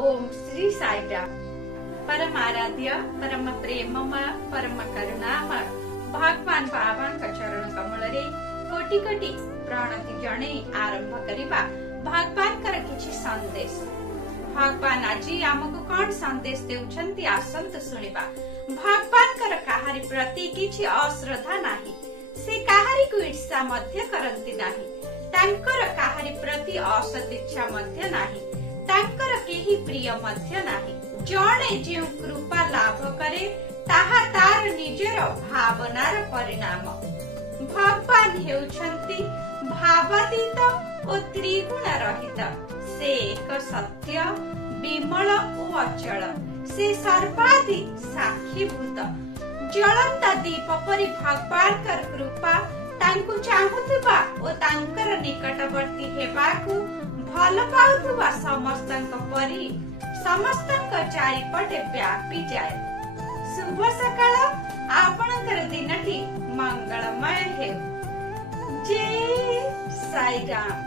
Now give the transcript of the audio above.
ओम श्री साईराम। परम आराध्य परम प्रेममय परम करुणामय भगवान बाबा चरण कमल रे कोटि कोटि प्रणति जणे आरंभ करिबा भगवान कर किछि संदेश। भगवान आज आमको कौन संदेश देउछंती आसंत सुनिबा। भगवान कर काहारी प्रति किछि अश्रद्धा नाही, से काहारी को ईर्षा मध्य करंती नाही, तांकर काहारी प्रति असत इच्छा मध्य नाही, तांकर केही प्रिय मध्य नाही। जणे जे कृपा लाभ करे ताहा तार निजर भावनार परिणाम। भगवान हेउछंती भावातीत ओ त्रिगुण रहित, से एक सत्य विमल ओ अचल, से सर्वाधि साक्षीभूत। ज्वलंता दीप परि भगवान कर कृपा तांकु चाहुथुबा ओ तांकर निकटवर्ती हेबाकु भल पाउथुबा समस्तंक परि समस्तंक चारिपटे व्यापी जाए। शुभ सकाळ, आपणकर दिनटी मंगलमय हेउ। जय साईराम।